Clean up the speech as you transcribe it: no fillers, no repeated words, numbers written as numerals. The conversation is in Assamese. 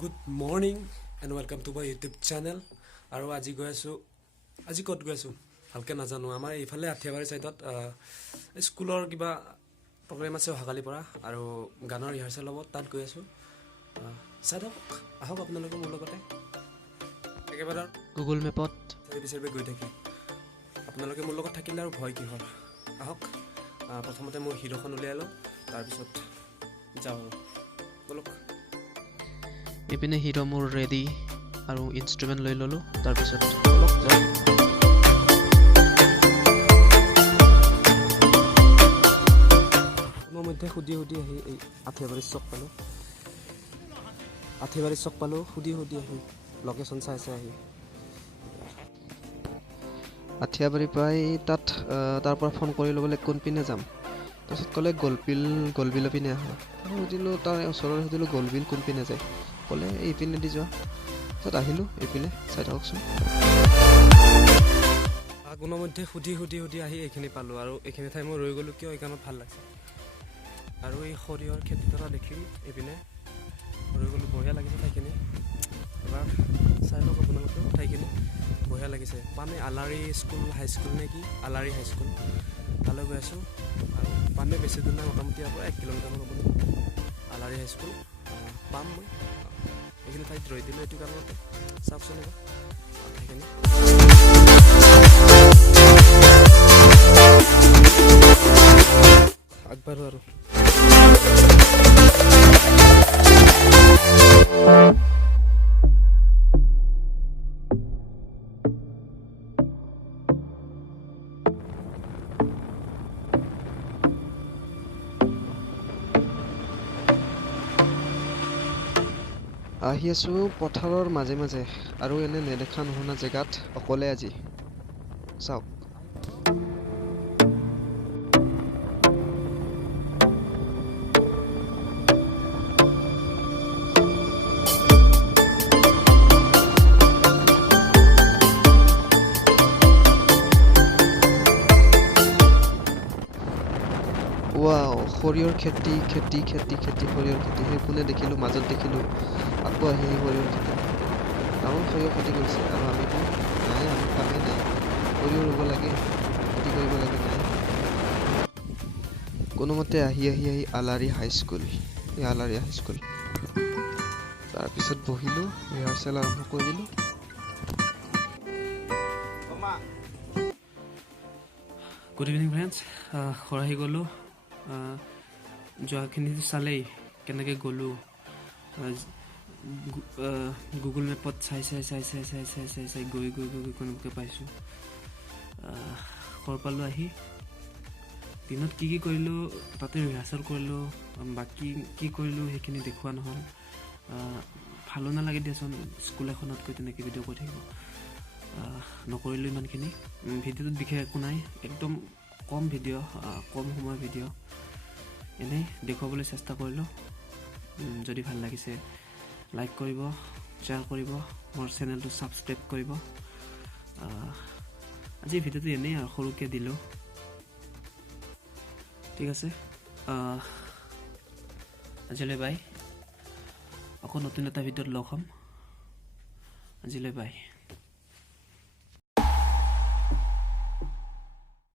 Good morning and welcome to my YouTube channel. আৰু আজি গৈ আছো আজি কত গৈ আছো ভালকে নাজানো আমাৰ এইফালে আঠিয়াবাৰী সাইডত স্কুলৰ কিবা প্ৰগ্ৰাম আছে হাগালি পৰা আৰু গানৰ ৰিহাৰ্সেল হ'ব তাত গৈ আছো সাইডক আহক আপোনালোকে মোৰ লগতে একেবাৰে গুগল মেপত বিচাৰিবে গৈ থাকি আপোনালোকে মোৰ লগত থাকিলে আৰু ভয় কি হ'ল আহক প্ৰথমতে মই হিৰোখন উলিয়াই লওঁ তাৰ পিছত যাওঁ বলক এপিনে হিৰো মোৰ ৰেডি আৰু ইনস্ট্ৰুমেন্ট লৈ ললো তাৰ পিছত অলপ যাও মই মধ্যে খুদি আহি এই আঠিয়াবাৰী চক পালো খুদি আহি লোকেশন চাই আহি আঠিয়াবাৰী পাই তাত তাৰ পৰা ফোন কৰি লবলে কোন পিনে যাম তাৰপিছত কলে গলবিল পিনে আহা সুধিলো তাৰ ওচৰৰ সুধিলো গলবিল কোন পিনে যায় কলে এই পিনে দি যোৱা তাত আহিলো এই পিনে চাই থাককচোন আগুনৰ মধ্যে খুদি আহি এইখিনি পালো আৰু এইখিনি ঠাই মই ৰৈ গলো কিয় এই কামত ভাল লাগিছে আৰু এই সৰিয়হৰ খেতিটো দেখিম এই পিনে ৰৈ গলো বঢ়িয়া লাগিছে ঠাইখিনি এবাৰ চাই লওক আপোনালোকে ঠাইখিনি বঢ়িয়া লাগিছে পানে আলাৰী স্কুল হাই স্কুল নে কি আলাৰী হাই স্কুল তালৈ গৈ আছো আৰু পানে বেছি দূৰ নাই মোটামুটি আপোনাৰ 1 কিলোমিটাৰমান হ'ব আলাৰী হাই স্কুল পাম মই এইখিনি ঠাইত ৰৈ দিলোঁ এইটো কাৰণতে চাওকচোন এবাৰ ঠাইখিনি আগবাঢ়ো আৰু আহি আছো পথাৰৰ মাজে মাজে আৰু এনে নেদেখা নহনা জেগাত অকলে আজি চাওক ওৱাও সৰিয়হৰ খেতি সৰিয়হৰ খেতি সেইফালে দেখিলো মাজত দেখিলো আকৌ আহি সৰিয়হৰ খেতি ডাঙৰ সৰিয়হ খেতি কৰিছে আৰু আমি নাই আমাৰ কামেই নাই সৰিয়হ ৰুব লাগে খেতি কৰিব লাগে নাই কোনোমতে আহি আলাৰী হাইস্কুল তাৰপিছত বহিলো ৰিহাৰ্চেল আৰম্ভ কৰিলো গুড ইভিনিং ফ্ৰেণ্ডছ ঘৰ আহি গ'লো যোৱাখিনি চালেই কেনেকৈ গ'লো গুগল মেপত চাই গৈ কোনোকে পাইছোঁ ঘৰ পালোঁ আহি দিনত কি কৰিলোঁ তাতে ৰিহাৰ্চেল কৰিলোঁ বাকী কি কৰিলোঁ সেইখিনি দেখুওৱা নহ'ল ভালো নালাগে দিয়াচোন স্কুল এখনতকৈ তেনেকৈ ভিডিঅ' কৰি থাকিব নকৰিলোঁ ইমানখিনি ভিডিঅ'টোত বিশেষ একো নাই একদম কম ভিডিঅ' কম সময়ৰ ভিডিঅ' এনেই দেখুৱাবলৈ চেষ্টা কৰিলোঁ যদি ভাল লাগিছে লাইক কৰিব শ্বেয়াৰ কৰিব মোৰ চেনেলটো ছাবস্ক্ৰাইব কৰিব আজি ভিডিঅ'টো এনেই আৰু সৰুকৈ দিলোঁ ঠিক আছে আজিলৈ বাই আকৌ নতুন এটা ভিডিঅ'ত লগ হ'ম আজিলৈ বাই